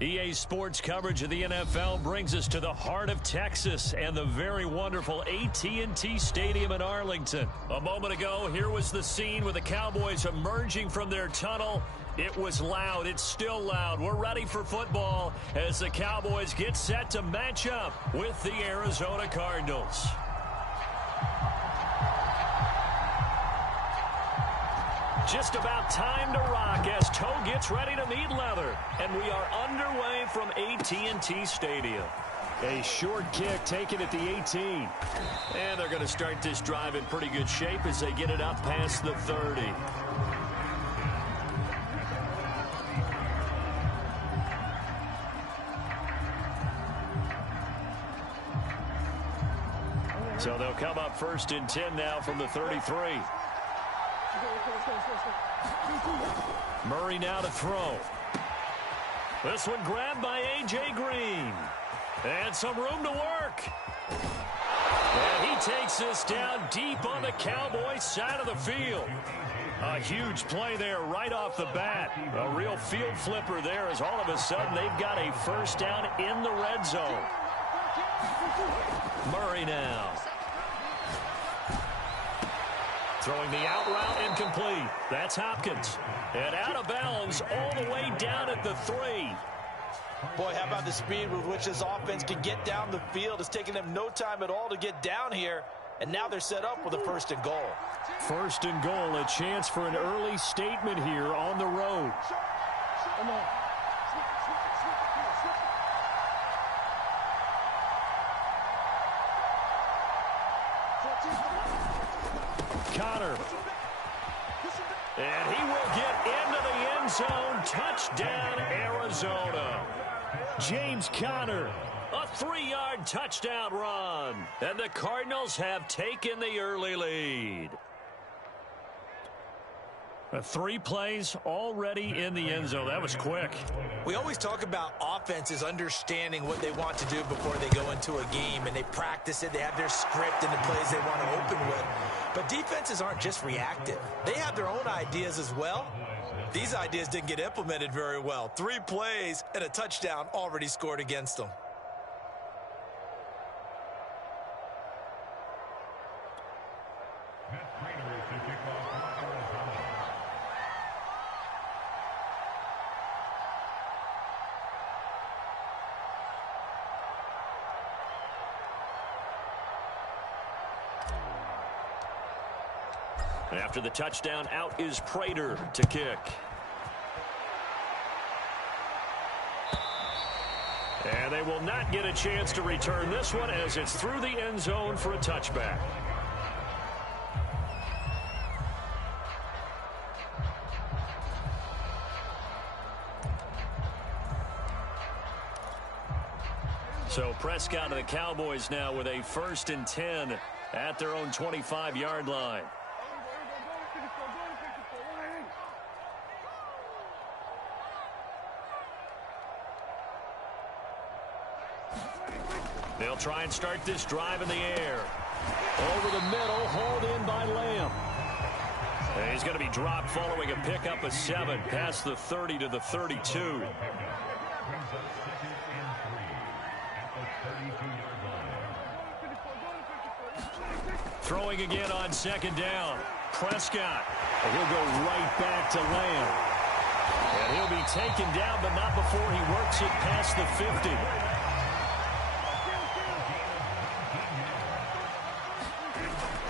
EA Sports coverage of the NFL brings us to the heart of Texas and the very wonderful AT&T Stadium in Arlington. A moment ago, here was the scene with the Cowboys emerging from their tunnel. It was loud. It's still loud. We're ready for football as the Cowboys get set to match up with the Arizona Cardinals. Just about time to rock as Toe gets ready to meet leather. And we are underway from AT&T Stadium. A short kick taken at the 18. And they're going to start this drive in pretty good shape as they get it up past the 30. So they'll come up 1st and 10 now from the 33. Murray now to throw. This one grabbed by A.J. Green. And some room to work. And he takes this down deep on the Cowboys side of the field. A huge play there right off the bat. A real field flipper there as all of a sudden they've got a first down in the red zone. Murray now. Throwing the out route incomplete. That's Hopkins. And out of bounds all the way down at the 3. Boy, how about the speed with which this offense can get down the field? It's taking them no time at all to get down here. And now they're set up with a 1st and goal. 1st and goal, a chance for an early statement here on the road. Connor. And he will get into the end zone. Touchdown, Arizona. James Conner. A 3-yard touchdown run. And the Cardinals have taken the early lead. 3 plays already in the end zone. That was quick. We always talk about offenses understanding what they want to do before they go into a game, and they practice it. They have their script and the plays they want to open with. But defenses aren't just reactive. They have their own ideas as well. These ideas didn't get implemented very well. 3 plays and a touchdown already scored against them. After the touchdown, out is Prater to kick. And they will not get a chance to return this one as it's through the end zone for a touchback. So Prescott and the Cowboys now with a 1st and 10 at their own 25-yard line. They'll try and start this drive in the air. Over the middle, hauled in by Lamb. And he's going to be dropped following a pickup of 7 past the 30 to the 32. Throwing again on 2nd down. Prescott. And he'll go right back to Lamb. And he'll be taken down, but not before he works it past the 50.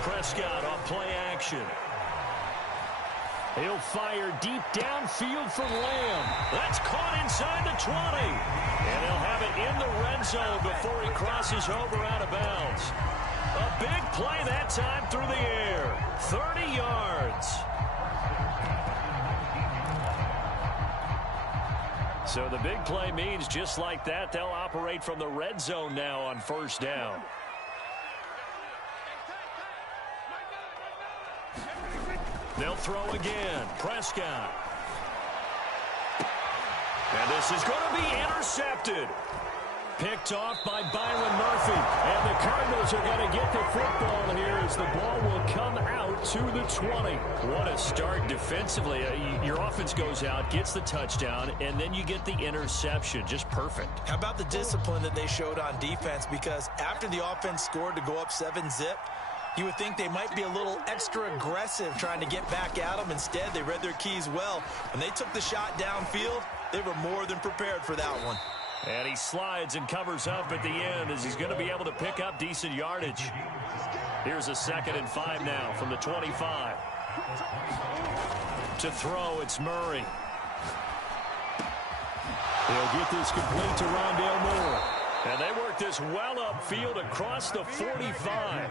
Prescott off play action. He'll fire deep downfield for Lamb. That's caught inside the 20. And he'll have it in the red zone before he crosses over out of bounds. A big play that time through the air. 30 yards. So the big play means just like that, they'll operate from the red zone now on 1st down. They'll throw again. Prescott. And this is going to be intercepted. Picked off by Byron Murphy. And the Cardinals are going to get the football here as the ball will come out to the 20. What a start defensively. Your offense goes out, gets the touchdown, and then you get the interception. Just perfect. How about the discipline that they showed on defense? Because after the offense scored to go up 7-zip, you would think they might be a little extra aggressive trying to get back at them. Instead, they read their keys well. When they took the shot downfield, they were more than prepared for that one. And he slides and covers up at the end as he's going to be able to pick up decent yardage. Here's a 2nd and 5 now from the 25. To throw, it's Murray. They'll get this complete to Rondale Moore. And they work this well upfield across the 45.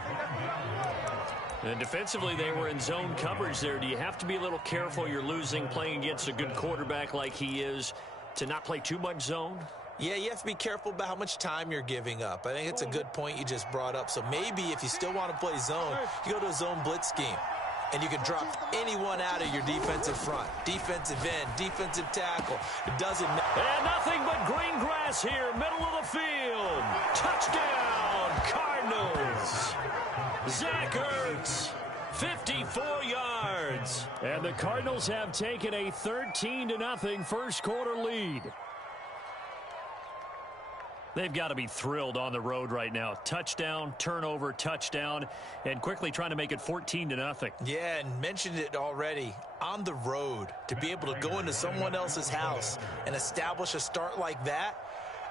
And defensively, they were in zone coverage there. Do you have to be a little careful? You're losing playing against a good quarterback like he is to not play too much zone? Yeah, you have to be careful about how much time you're giving up. I think it's a good point you just brought up. So maybe if you still want to play zone, you go to a zone blitz scheme. And you can drop anyone out of your defensive front. Defensive end, defensive tackle. It doesn't matter. And nothing but green grass here, middle of the field. Touchdown, Cardinals. Zach Ertz, 54 yards. And the Cardinals have taken a 13-0 first quarter lead. They've got to be thrilled on the road right now. Touchdown, turnover, touchdown, and quickly trying to make it 14-0. Yeah, and mentioned it already. On the road, to be able to go into someone else's house and establish a start like that,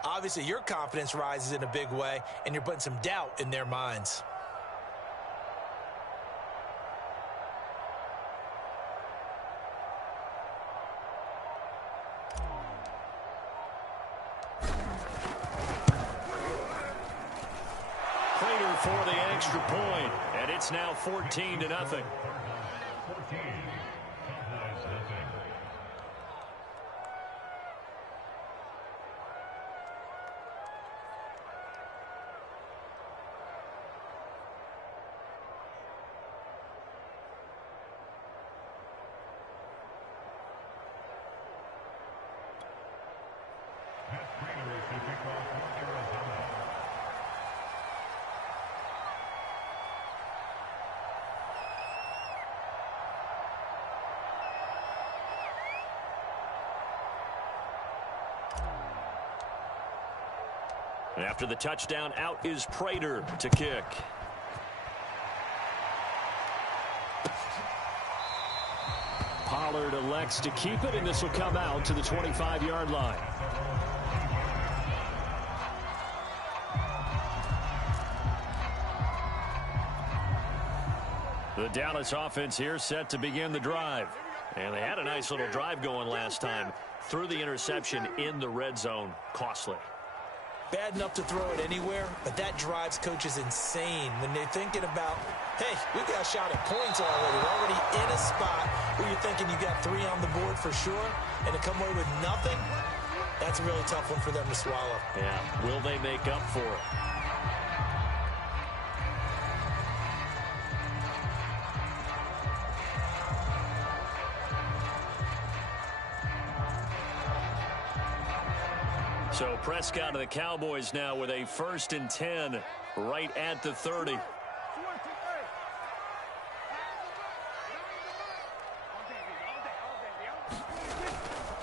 obviously your confidence rises in a big way, and you're putting some doubt in their minds. For the extra point, and it's now 14-0. After the touchdown, out is Prater to kick. Pollard elects to keep it, and this will come out to the 25-yard line. The Dallas offense here set to begin the drive. And they had a nice little drive going last time. Threw the interception in the red zone. Costly. Bad enough to throw it anywhere, but that drives coaches insane when they're thinking about, hey, we got a shot at points already. We're already in a spot where you're thinking you got 3 on the board for sure, and to come away with nothing, that's a really tough one for them to swallow. Yeah, will they make up for it? So Prescott of the Cowboys now with a 1st and 10 right at the 30.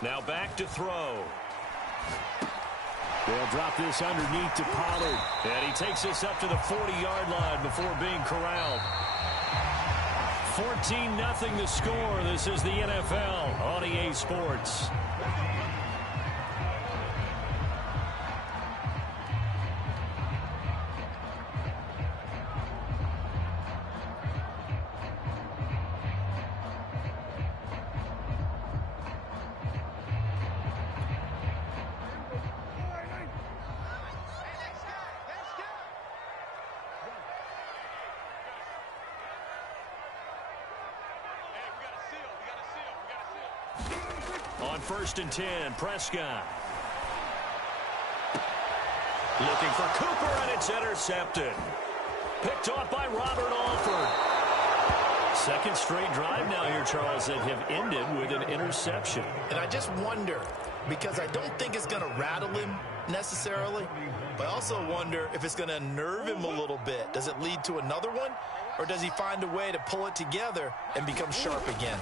Now back to throw. They'll drop this underneath to Pollard. And he takes this up to the 40-yard line before being corralled. 14-0 the score. This is the NFL on EA Sports. On 1st and 10, Prescott. Looking for Cooper, and it's intercepted. Picked off by Robert Alford. 2nd straight drive now here, Charles, that have ended with an interception. And I just wonder, because I don't think it's going to rattle him necessarily, but I also wonder if it's going to unnerve him a little bit. Does it lead to another one? or does he find a way to pull it together and become sharp again?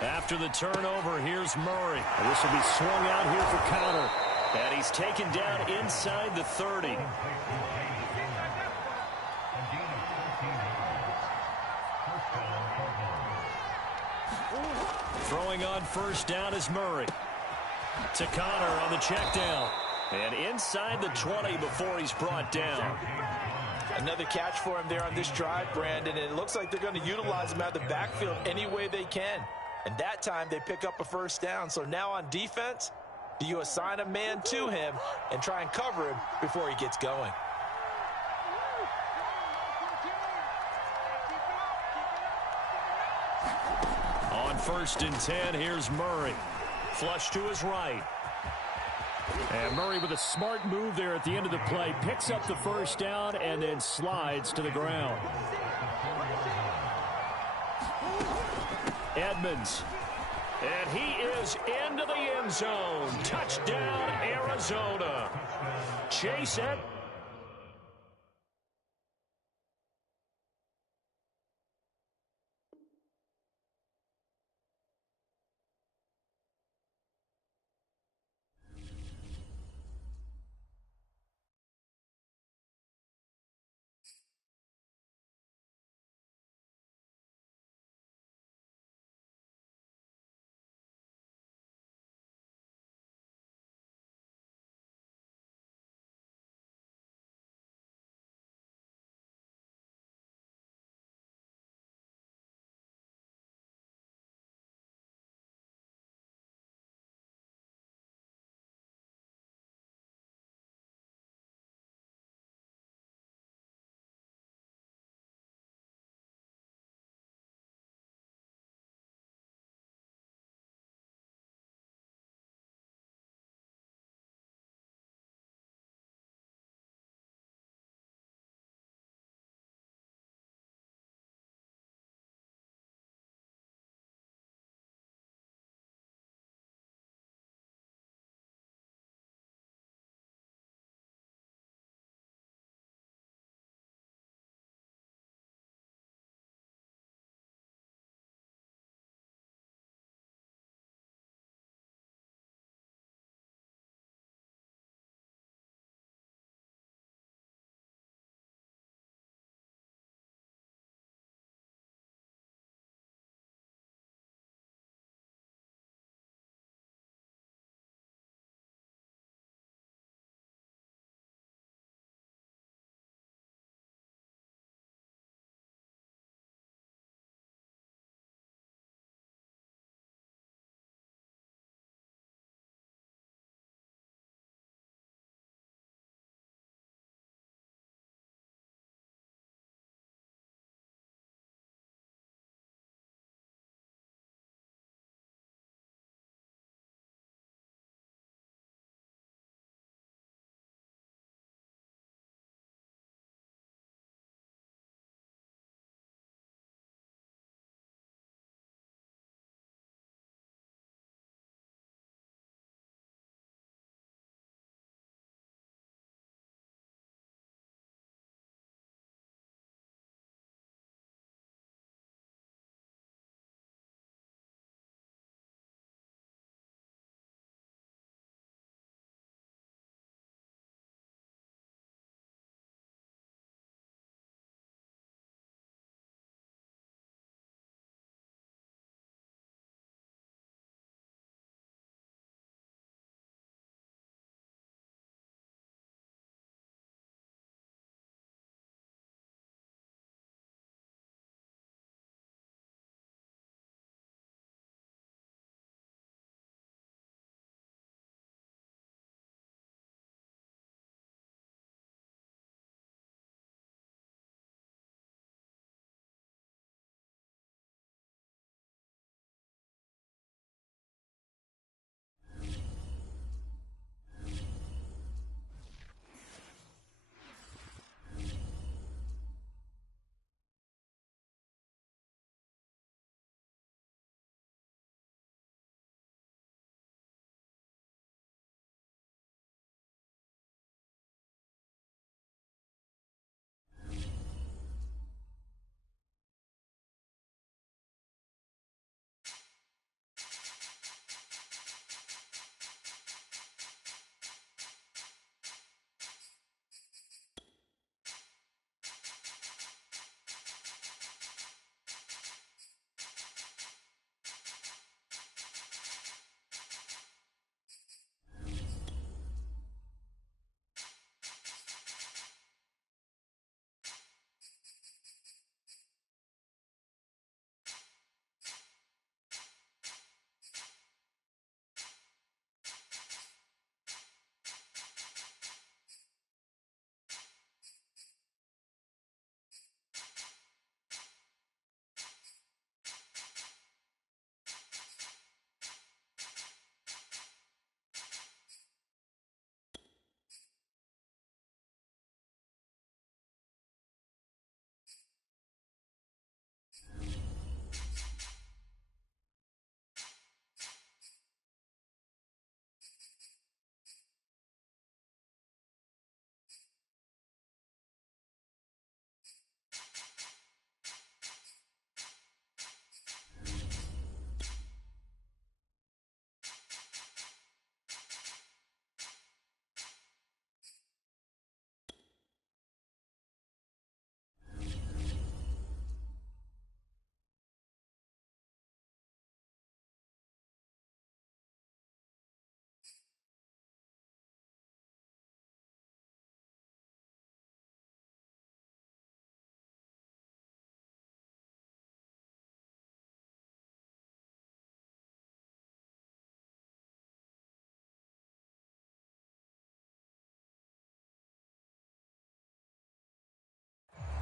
After the turnover, here's Murray. And this will be swung out here for counter. And he's taken down inside the 30. Throwing on first down is Murray. To Connor on the check down. And inside the 20 before he's brought down. Another catch for him there on this drive, Brandon, and it looks like they're going to utilize him out of the backfield any way they can. And that time they pick up a first down. So now on defense, do you assign a man to him and try and cover him before he gets going? On 1st and 10, here's Murray. Flush to his right. And Murray with a smart move there at the end of the play. Picks up the first down and then slides to the ground. Edmonds. And he is into the end zone. Touchdown, Arizona. Chase Edmonds.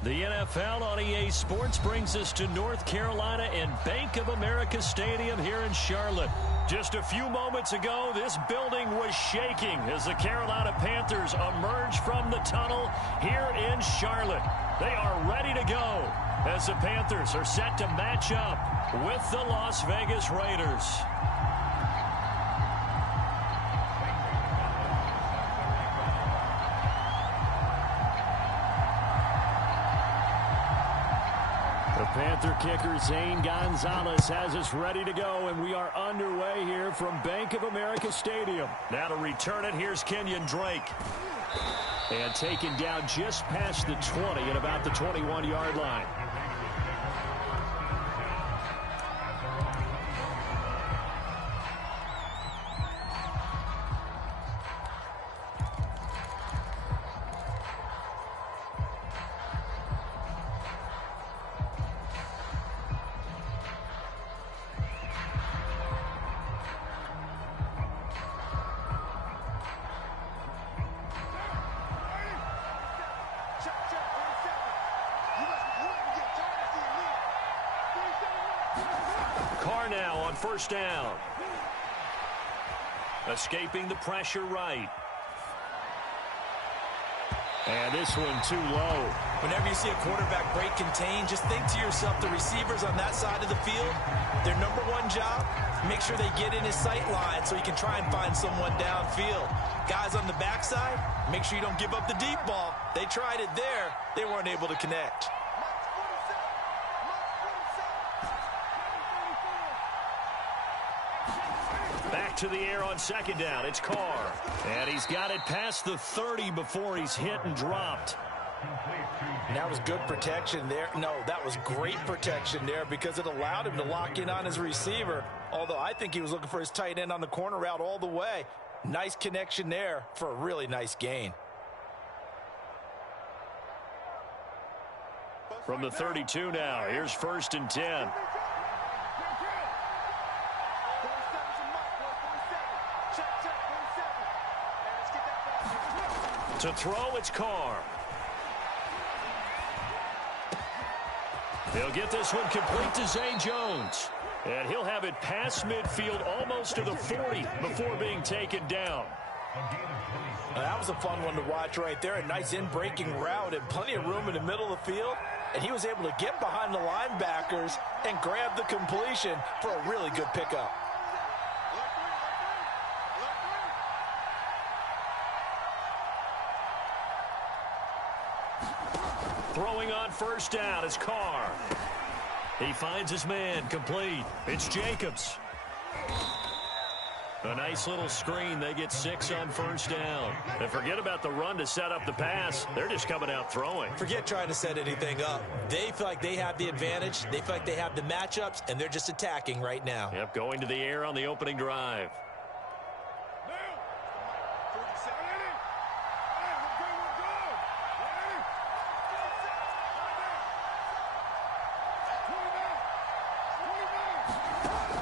The NFL on EA Sports brings us to North Carolina and Bank of America Stadium here in Charlotte. Just a few moments ago, this building was shaking as the Carolina Panthers emerge from the tunnel here in Charlotte. They are ready to go as the Panthers are set to match up with the Las Vegas Raiders. The Panther kicker, Zane Gonzalez, has us ready to go, and we are underway here from Bank of America Stadium. Now to return it, here's Kenyon Drake. And taken down just past the 20 at about the 21-yard line. Now on first down. Escaping the pressure right. And this one too low. Whenever you see a quarterback break contain, just think to yourself, the receivers on that side of the field, their number one job, make sure they get in his sight line so he can try and find someone downfield. Guys on the backside, make sure you don't give up the deep ball. They tried it there. They weren't able to connect. Back to the air on second down. It's Carr. And he's got it past the 30 before he's hit and dropped. And that was good protection there. No, that was great protection there because it allowed him to lock in on his receiver. Although I think he was looking for his tight end on the corner route all the way. Nice connection there for a really nice gain. From the 32 now, here's first and 10. To throw, it's Carr. He'll get this one complete to Zay Jones. And he'll have it past midfield almost to the 40 before being taken down. Now, that was a fun one to watch right there. A nice in-breaking route and plenty of room in the middle of the field. And he was able to get behind the linebackers and grab the completion for a really good pickup. Throwing on first down is Carr. He finds his man complete. It's Jacobs. A nice little screen. They get 6 on first down. And forget about the run to set up the pass. They're just coming out throwing. Forget trying to set anything up. They feel like they have the advantage. They feel like they have the matchups, and they're just attacking right now. Yep, going to the air on the opening drive.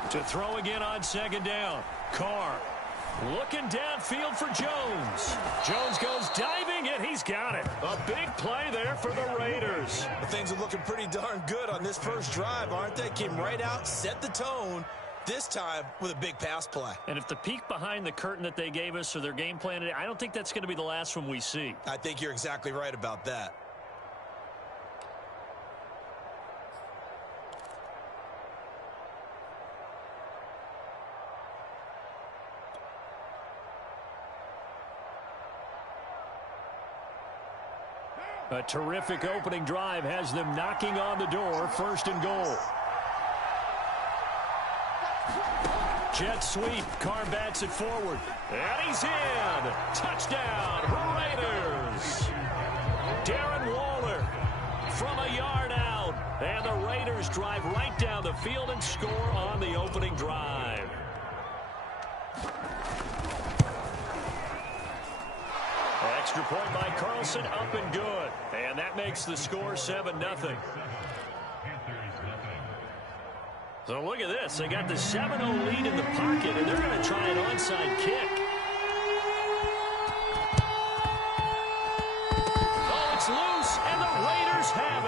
To throw again on second down. Carr looking downfield for Jones. Jones goes diving, and he's got it. A big play there for the Raiders. Things are looking pretty darn good on this first drive, aren't they? Came right out, set the tone, this time with a big pass play. And if the peek behind the curtain that they gave us or their game plan, I don't think that's going to be the last one we see. I think you're exactly right about that. A terrific opening drive has them knocking on the door, first and goal. Jet sweep, Carr bats it forward. And he's in! Touchdown, Raiders! Darren Waller from a yard out. And the Raiders drive right down the field and score on the opening drive. Extra point by Carlson, up and good. And that makes the score 7-0. So look at this. They got the 7-0 lead in the pocket, and they're going to try an onside kick. Oh, it's loose, and the Raiders have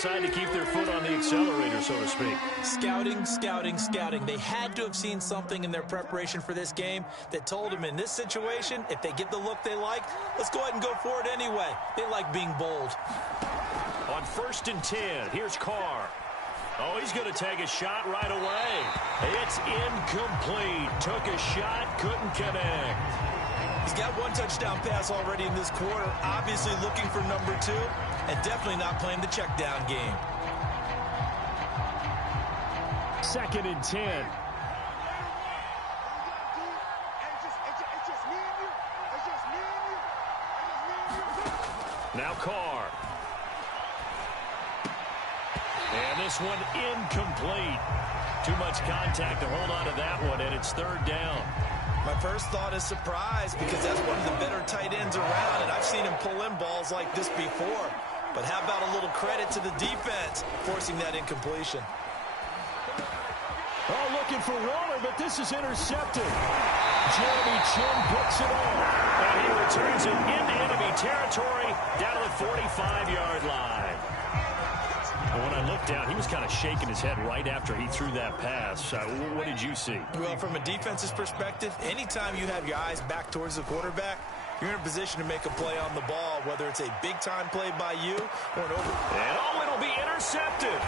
decide to keep their foot on the accelerator, so to speak? Scouting, scouting, scouting. They had to have seen something in their preparation for this game that told them in this situation, if they get the look they like, let's go ahead and go for it anyway. They like being bold. On 1st and 10, here's Carr. Oh, he's going to take a shot right away. It's incomplete. Took a shot, couldn't connect. He's got one touchdown pass already in this quarter. Obviously looking for number 2, and definitely not playing the check down game. 2nd and 10. Now Carr. And this one incomplete. Too much contact to hold on to that one, and it's 3rd down. My first thought is surprise, because that's one of the better tight ends around, and I've seen him pull in balls like this before. But how about a little credit to the defense forcing that incompletion? Oh, looking for Waller, but this is intercepted. Jeremy Chin picks it up, and he returns it into enemy territory down to the 45-yard line. When I looked down, he was kind of shaking his head right after he threw that pass. What did you see? Well, from a defense's perspective, anytime you have your eyes back towards the quarterback, you're in a position to make a play on the ball, whether it's a big-time play by you or an over. And it'll be intercepted.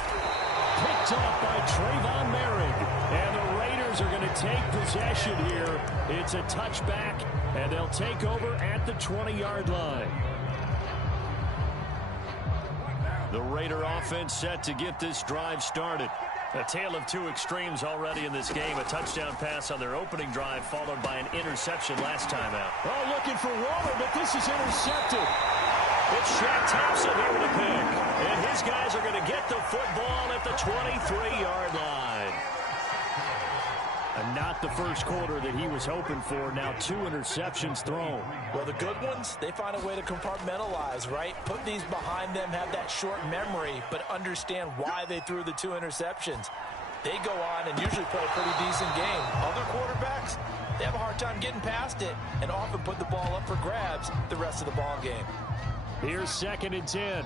Picked off by Trayvon Merrick. And the Raiders are going to take possession here. It's a touchback, and they'll take over at the 20-yard line. The Raider offense set to get this drive started. A tale of two extremes already in this game. A touchdown pass on their opening drive, followed by an interception last time out. Oh, looking for Waller, but this is intercepted. It's Shaq Thompson here with a pick. And his guys are going to get the football at the 23-yard line. And not the first quarter that he was hoping for. Now 2 interceptions thrown. Well, the good ones, they find a way to compartmentalize, right? Put these behind them, have that short memory, but understand why they threw the 2 interceptions. They go on and usually play a pretty decent game. Other quarterbacks, they have a hard time getting past it and often put the ball up for grabs the rest of the ball game. Here's 2nd and 10.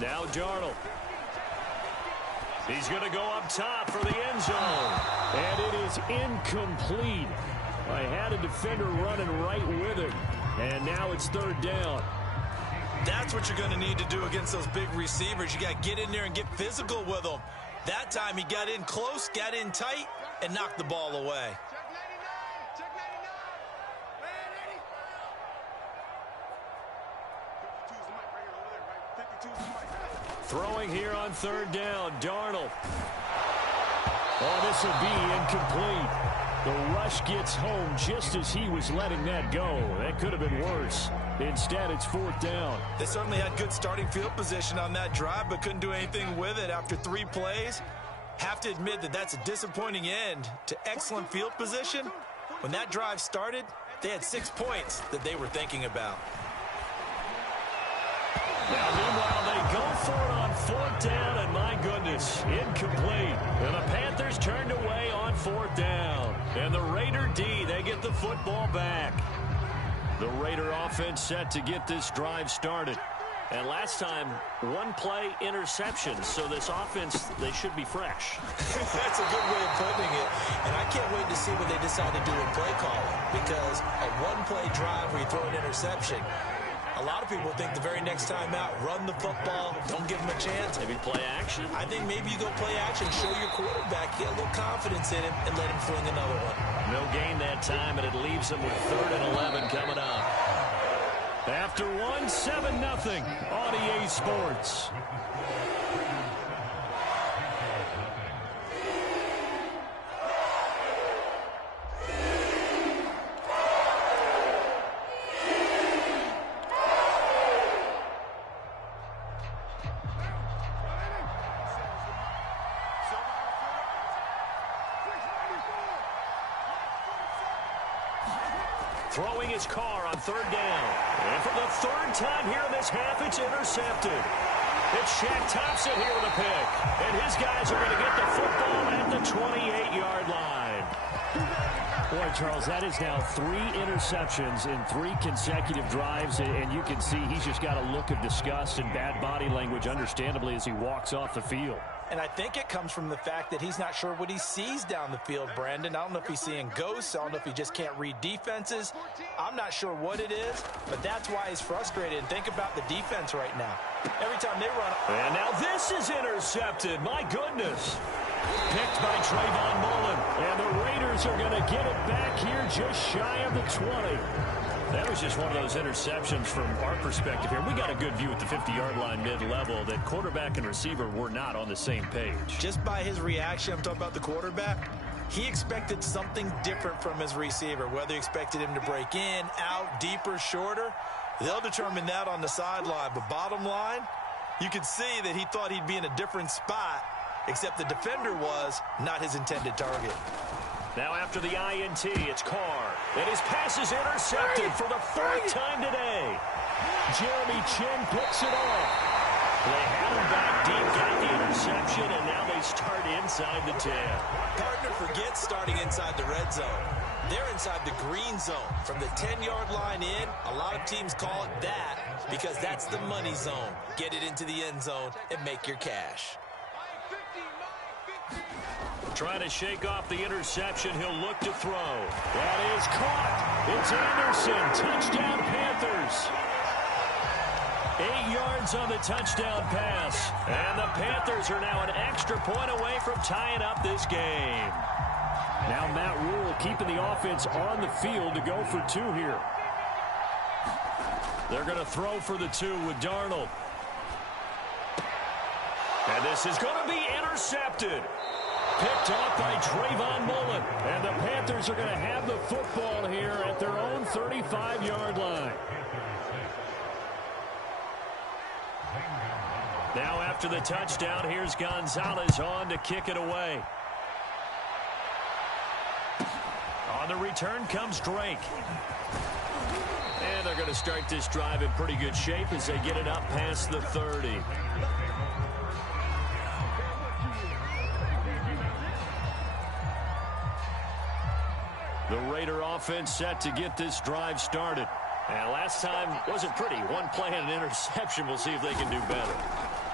Now Darnold. He's going to go up top for the end zone. And it is incomplete. I had a defender running right with it. And now it's 3rd down. That's what you're going to need to do against those big receivers. You got to get in there and get physical with them. That time he got in close, got in tight, and knocked the ball away. Throwing here on 3rd down, Darnold. Oh, this will be incomplete. The rush gets home just as he was letting that go. That could have been worse. Instead, it's 4th down. They certainly had good starting field position on that drive, but couldn't do anything with it after 3 plays. Have to admit that that's a disappointing end to excellent field position. When that drive started, they had 6 points that they were thinking about. Now, meanwhile, they go for it on 4th down, and my goodness, incomplete. And the Panthers turned away on 4th down. And the Raider D, they get the football back. The Raider offense set to get this drive started. And last time, 1 play interception. So this offense, they should be fresh. That's a good way of putting it. And I can't wait to see what they decide to do in play calling. Because a 1-play drive where you throw an interception, a lot of people think the very next time out, run the football, don't give them a chance. Maybe play action? I think maybe you go play action, show your quarterback, get a little confidence in him, and let him fling another one. No gain that time, and it leaves them with 3rd and 11 coming up. After 1, 7-0 on EA Sports. Throwing his car on 3rd down. And for the 3rd time here in this half, it's intercepted. It's Shaq Thompson here with a pick. And his guys are going to get the football at the 28-yard line. Boy, Charles, that is now 3 interceptions in 3 consecutive drives, and you can see he's just got a look of disgust and bad body language, understandably, as he walks off the field. And I think it comes from the fact that he's not sure what he sees down the field, Brandon. I don't know if he's seeing ghosts. I don't know if he just can't read defenses. I'm not sure what it is, but that's why he's frustrated. And think about the defense right now. Every time they run. And now this is intercepted. My goodness. Picked by Trayvon Mullen. And the Raiders are going to get it back here just shy of the 20. That was just one of those interceptions from our perspective here. We got a good view at the 50-yard line mid-level that quarterback and receiver were not on the same page. Just by his reaction, I'm talking about the quarterback, he expected something different from his receiver, whether he expected him to break in, out, deeper, shorter. They'll determine that on the sideline. But bottom line, you could see that he thought he'd be in a different spot, except the defender was not his intended target. Now after the INT, it's Carr. And his pass is intercepted for the 4th time today. Jeremy Chin picks it off. They had him back deep, got the interception, and now they start inside the 10. Partner forgets starting inside the red zone. They're inside the green zone. From the 10-yard line in, a lot of teams call it that because that's the money zone. Get it into the end zone and make your cash. Trying to shake off the interception. He'll look to throw. That is caught. It's Anderson. Touchdown, Panthers. 8 yards on the touchdown pass. And the Panthers are now an extra point away from tying up this game. Now Matt Rule keeping the offense on the field to go for 2 here. They're going to throw for the 2 with Darnold. And this is going to be intercepted. Picked off by Trayvon Mullen. And the Panthers are going to have the football here at their own 35-yard line. Now after the touchdown, here's Gonzalez on to kick it away. On the return comes Drake. And they're going to start this drive in pretty good shape as they get it up past the 30. The Raider offense set to get this drive started. And last time wasn't pretty. One play and an interception. We'll see if they can do better.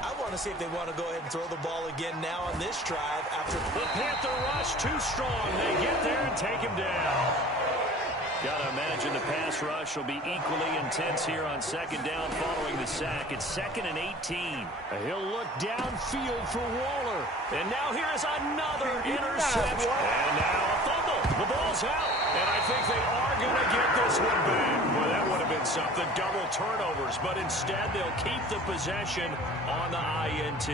I want to see if they want to go ahead and throw the ball again now on this drive after the Panther rush too strong. They get there and take him down. Got to imagine the pass rush will be equally intense here on 2nd down following the sack. It's 2nd and 18. He'll look downfield for Waller. And now here is another interception. And now a fumble. The ball's out. And I think they are going to get this one back. Well, that would have been something. Double turnovers. But instead, they'll keep the possession on the INT.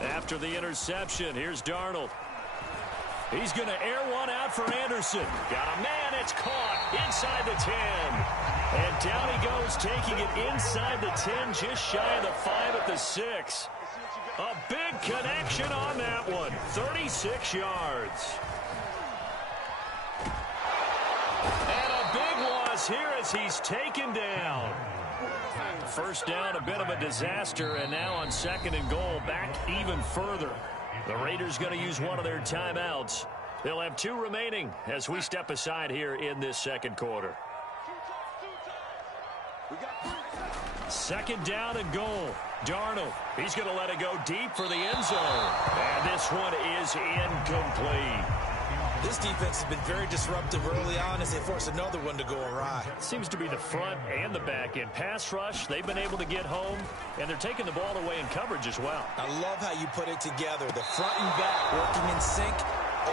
After the interception, here's Darnold. He's going to air one out for Anderson. Got a man, it's caught inside the 10. And down he goes, taking it inside the 10, just shy of the 5 at the 6. A big connection on that one, 36 yards. And a big loss here as he's taken down. First down, a bit of a disaster, and now on 2nd and goal, back even further. The Raiders going to use one of their timeouts. They'll have 2 remaining as we step aside here in this 2nd quarter. 2nd down and goal. Darnold, he's going to let it go deep for the end zone. And this one is incomplete. This defense has been very disruptive early on as they force another one to go awry. It seems to be the front and the back end. Pass rush, they've been able to get home, and they're taking the ball away in coverage as well. I love how you put it together. The front and back working in sync,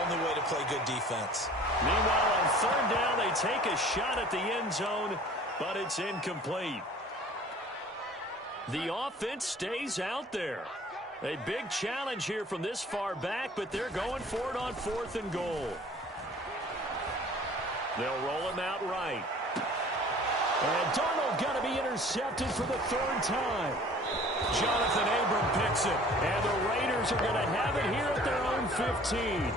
only way to play good defense. Meanwhile, on 3rd down, they take a shot at the end zone, but it's incomplete. The offense stays out there. A big challenge here from this far back, but they're going for it on 4th and goal. They'll roll him out right. And Darnold going to be intercepted for the 3rd time. Jonathan Abram picks it, and the Raiders are going to have it here at their own 15.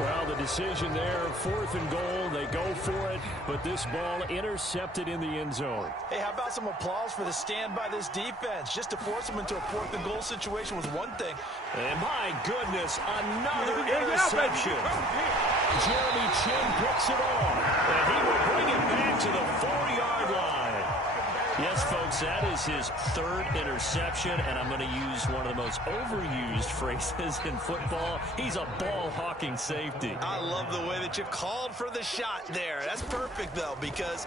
Well, the decision there, 4th and goal. They go for it, but this ball intercepted in the end zone. Hey, how about some applause for the stand by this defense? Just to force them into a 4th and goal situation was one thing. And my goodness, another interception. Jeremy Chin picks it off, and he will bring it back to the 4-yard line. Yes, folks, that is his 3rd interception, and I'm going to use one of the most overused phrases in football. He's a ball-hawking safety. I love the way that you called for the shot there. That's perfect, though, because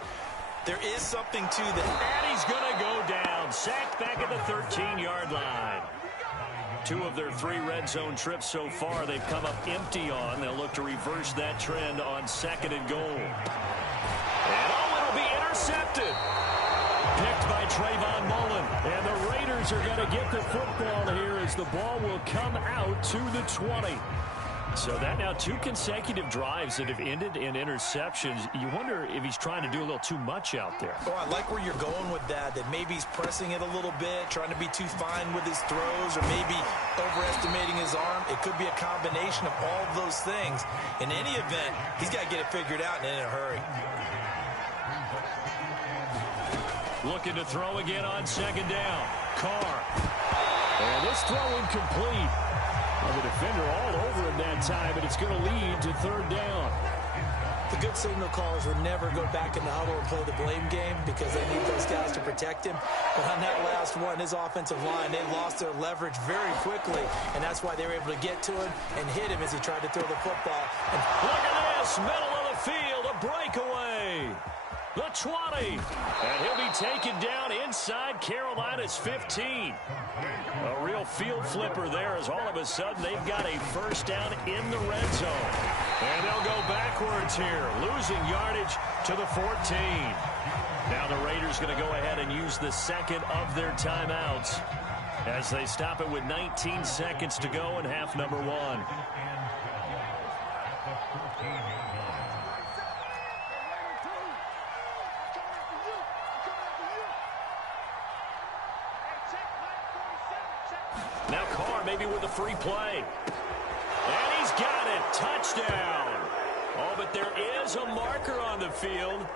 there is something to that. And he's going to go down. Sacked back at the 13-yard line. 2 of their 3 red zone trips so far they've come up empty on. They'll look to reverse that trend on 2nd and goal. And it'll be intercepted. Picked by Trayvon Mullen. And the Raiders are going to get the football here as the ball will come out to the 20. So that now 2 consecutive drives that have ended in interceptions. You wonder if he's trying to do a little too much out there. Oh, I like where you're going with that maybe he's pressing it a little bit, trying to be too fine with his throws, or maybe overestimating his arm. It could be a combination of all of those things. In any event, he's got to get it figured out and in a hurry. Looking to throw again on 2nd down. Carr. And this throw incomplete. The defender all over him that time, but it's going to lead to 3rd down. The good signal callers would never go back in the huddle and play the blame game because they need those guys to protect him. But on that last one, his offensive line, they lost their leverage very quickly, and that's why they were able to get to him and hit him as he tried to throw the football. And look at this, middle of the field, a breakaway. The 20, and he'll be taken down inside Carolina's 15. A real field flipper there as all of a sudden they've got a 1st down in the red zone. And they'll go backwards here, losing yardage to the 14. Now the Raiders going to go ahead and use the 2nd of their timeouts as they stop it with 19 seconds to go in half number 1. Now Carr maybe with a free play. And he's got it. Touchdown. Oh, but there is a marker on the field.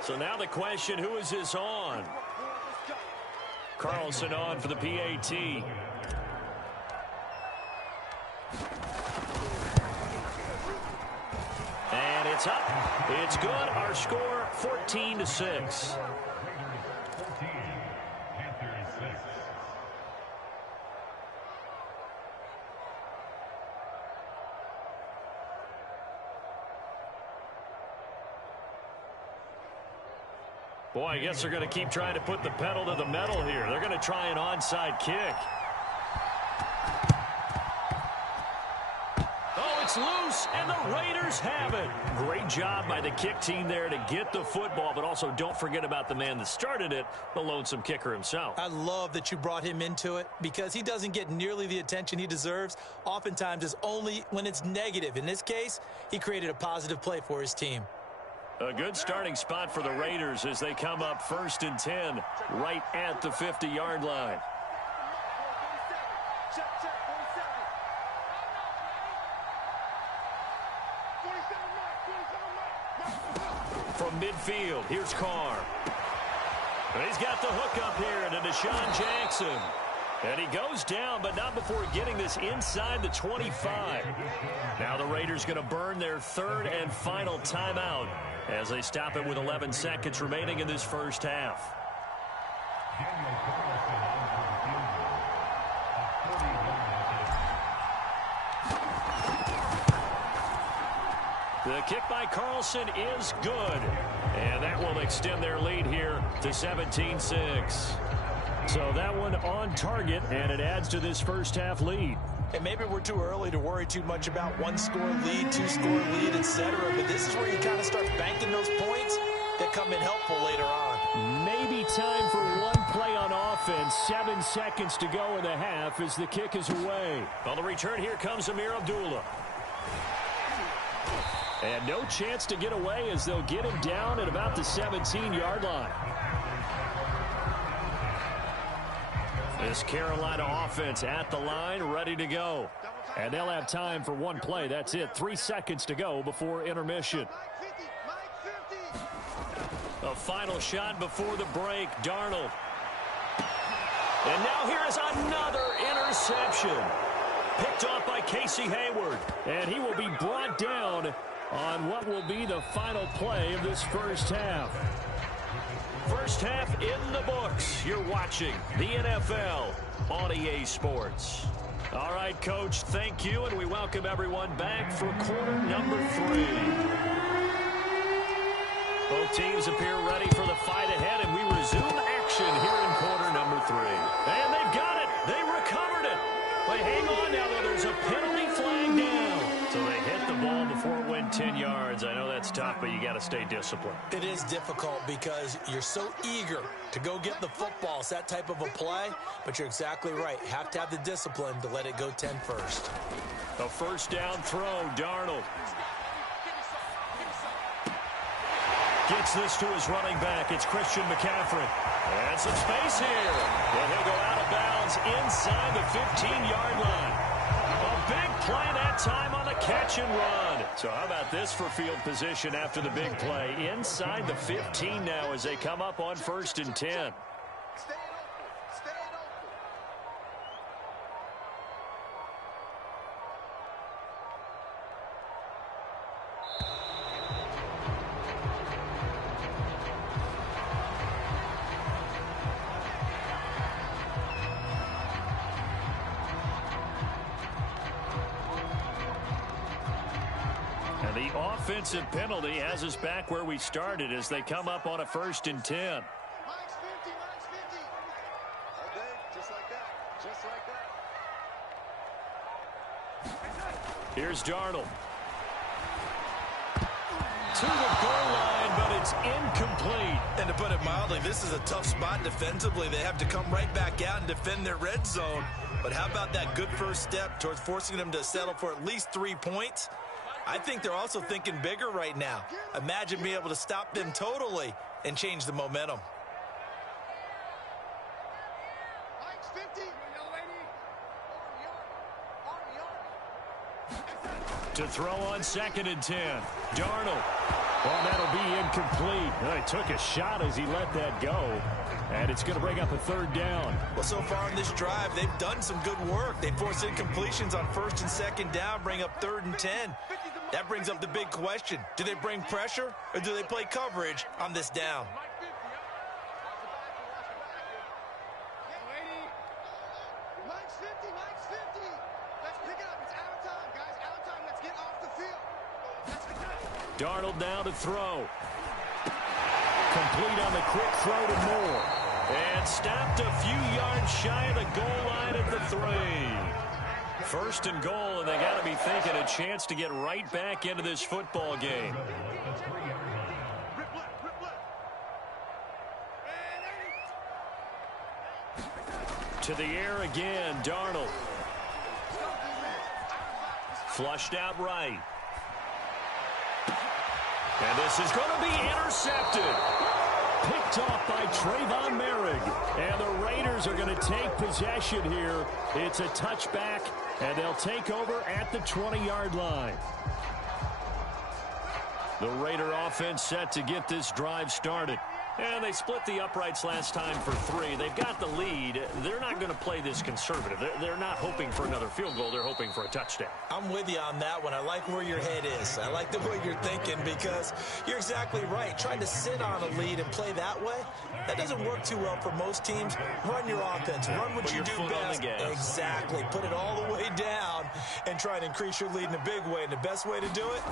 So now the question, who is this on? Carlson on for the PAT. And it's up. It's good. Our score 14-6. Boy, I guess they're going to keep trying to put the pedal to the metal here. They're going to try an onside kick. Oh, it's loose, and the Raiders have it. Great job by the kick team there to get the football, but also don't forget about the man that started it, the lonesome kicker himself. I love that you brought him into it because he doesn't get nearly the attention he deserves. Oftentimes, it's only when it's negative. In this case, he created a positive play for his team. A good starting spot for the Raiders as they come up 1st and 10 right at the 50-yard line. From midfield, here's Carr. And he's got the hook up here to Deshaun Jackson. And he goes down, but not before getting this inside the 25. Now the Raiders going to burn their 3rd and final timeout as they stop it with 11 seconds remaining in this first half. The kick by Carlson is good. And that will extend their lead here to 17-6. So that one on target, and it adds to this first half lead. And maybe we're too early to worry too much about 1-score lead, 2-score lead, etc. But this is where you kind of start banking those points that come in helpful later on. Maybe time for one play on offense. 7 seconds to go in the half as the kick is away. On the return, here comes Amir Abdullah. And no chance to get away as they'll get him down at about the 17-yard line. This Carolina offense at the line, ready to go. And they'll have time for one play. That's it. 3 seconds to go before intermission. A final shot before the break. Darnold. And now here is another interception. Picked off by Casey Hayward. And he will be brought down on what will be the final play of this first half. First half in the books. You're watching the NFL on EA Sports. All right, Coach, thank you, and we welcome everyone back for quarter number 3. Both teams appear ready for the fight ahead, and we resume action here in quarter number 3. And they've got it. They recovered it. But hang on now, though. There's a penalty flag down. So they hit the ball before it went 10 yards. I know that's tough, but you got to stay disciplined. It is difficult because you're so eager to go get the football. It's that type of a play, but you're exactly right. You have to have the discipline to let it go 10 first. A first down throw, Darnold. Gets this to his running back. It's Christian McCaffrey. And some space here. And he'll go out of bounds inside the 15-yard line. A big play that time on the catch and run. So how about this for field position after the big play? Inside the 15 now as they come up on 1st and 10. The offensive penalty has us back where we started as they come up on a 1st and 10. Mike's 50, Mike's 50. Okay, just like that, just like that. Here's Darnold. To the goal line, but it's incomplete. And to put it mildly, this is a tough spot defensively. They have to come right back out and defend their red zone. But how about that good first step towards forcing them to settle for at least 3 points? I think they're also thinking bigger right now. Imagine being able to stop them totally and change the momentum. Mike's 50. To throw on 2nd and 10. Darnold. Well, that'll be incomplete. Well, he took a shot as he let that go. And it's going to bring up a 3rd down. Well, so far in this drive, they've done some good work. They forced incompletions on 1st and 2nd down, bring up 3rd and 10. That brings up the big question. Do they bring pressure or do they play coverage on this down? Mike's 50, Mike's 50. Let's pick it up. It's out of time, guys. Out of time. Let's get off the field. Darnold now to throw. Complete on the quick throw to Moore. And stopped a few yards shy of the goal line at the 3. 1st and goal, and they got to be thinking a chance to get right back into this football game. To the air again, Darnold. Flushed out right. And this is going to be intercepted. Picked off by Trayvon Merrick. And the Raiders are going to take possession here. It's a touchback, and they'll take over at the 20-yard line. The Raider offense set to get this drive started. And they split the uprights last time for 3. They've got the lead. They're not going to play this conservative. They're not hoping for another field goal. They're hoping for a touchdown. I'm with you on that one. I like where your head is. I like the way you're thinking because you're exactly right. Trying to sit on a lead and play that way, that doesn't work too well for most teams. Run your offense. Run what you do best. Exactly. Put it all the way down and try and increase your lead in a big way. And the best way to do it,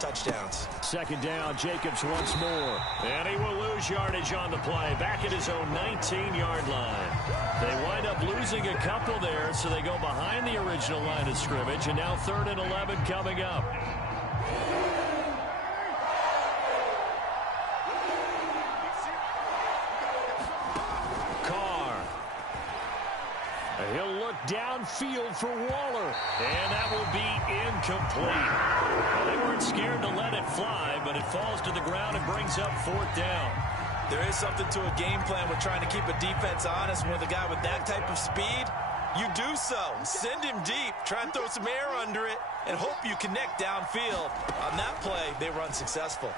touchdowns. 2nd down, Jacobs once more. And he will lose yardage on the play. Back at his own 19-yard line. They wind up losing a couple there, so they go behind the original line of scrimmage. And now 3rd and 11 coming up. He'll look downfield for Waller. And that will be incomplete. Well, they weren't scared to let it fly, but it falls to the ground and brings up 4th down. There is something to a game plan with trying to keep a defense honest. With a guy with that type of speed, you do so. Send him deep. Try and throw some air under it and hope you connect downfield. On that play, they were unsuccessful.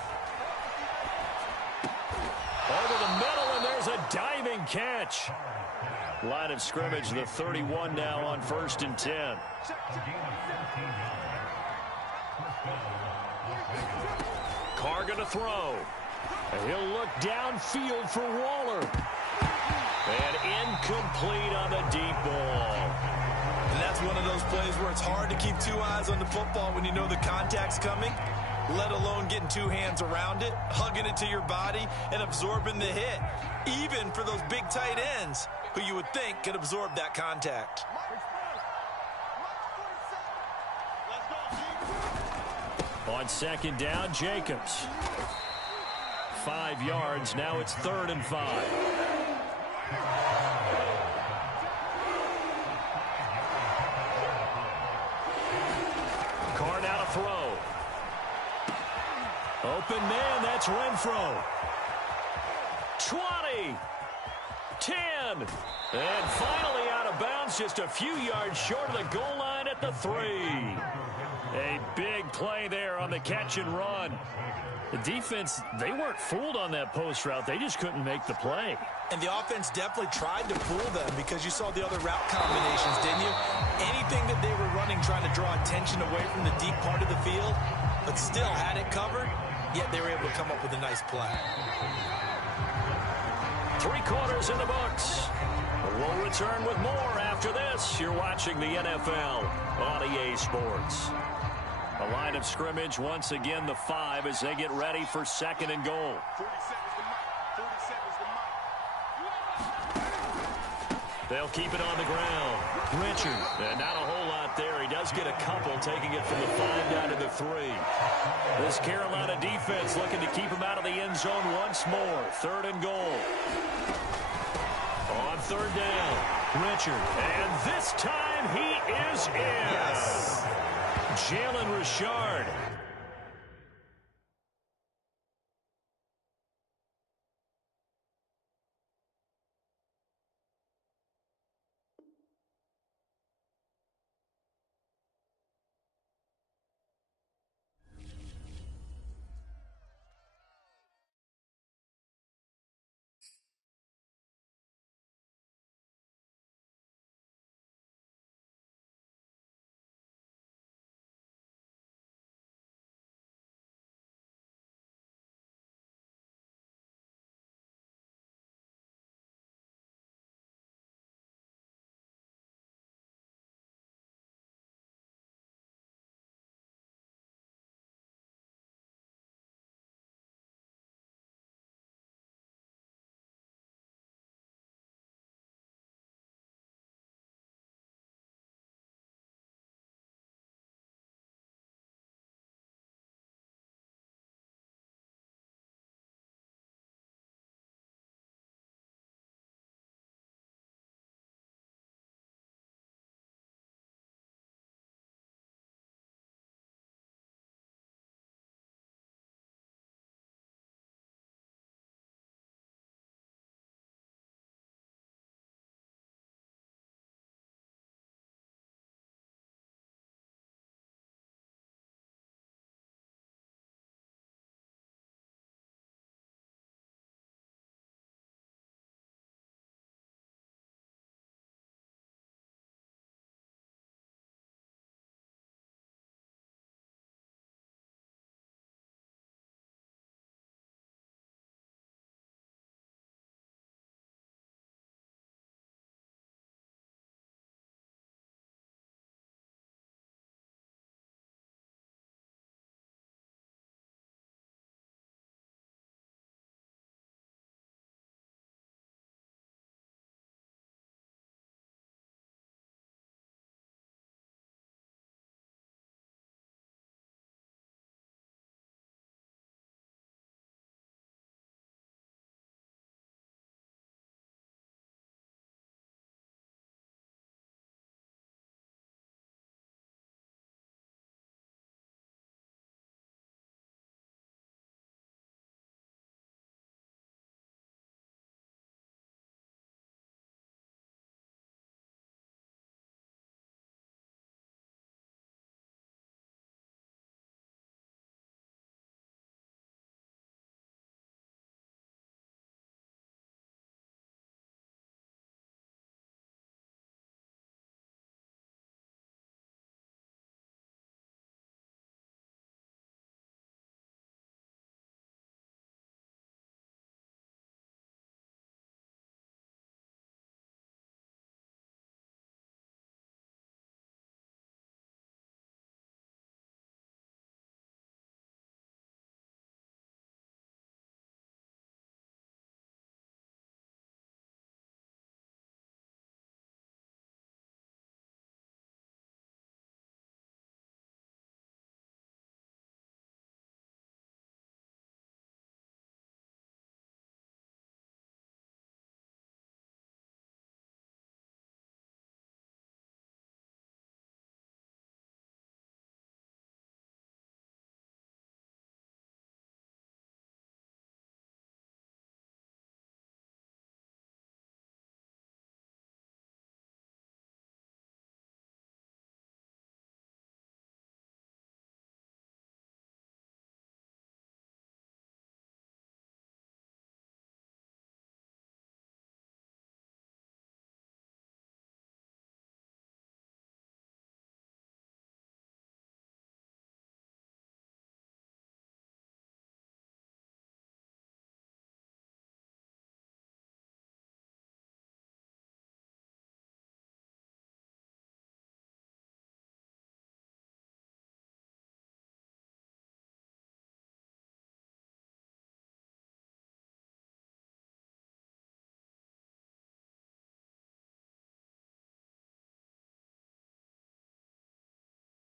Over the middle, and there's a diving catch. Line of scrimmage, the 31 now on 1st and 10. Carr going to throw. He'll look downfield for Waller. And incomplete on the deep ball. And that's one of those plays where it's hard to keep two eyes on the football when you know the contact's coming, let alone getting two hands around it, hugging it to your body, and absorbing the hit, even for those big tight ends who you would think could absorb that contact. On 2nd down, Jacobs. 5 yards. Now it's 3rd and 5. Carr now to throw. Open man, that's Renfro. 20. 10. And finally out of bounds, just a few yards short of the goal line at the 3. A big play there on the catch and run. The defense, they weren't fooled on that post route. They just couldn't make the play. And the offense definitely tried to fool them because you saw the other route combinations, didn't you? Anything that they were running trying to draw attention away from the deep part of the field, but still had it covered, yet they were able to come up with a nice play. 3 quarters in the books. We'll return with more after this. You're watching the NFL on EA Sports. A line of scrimmage, once again, the 5 as they get ready for 2nd and goal. They'll keep it on the ground. Richard, and not a whole lot there. He does get a couple, taking it from the 5 down to the 3. This Carolina defense looking to keep him out of the end zone once more. 3rd and goal. On 3rd down, Richard, and this time he is in. Yes. Jalen Richard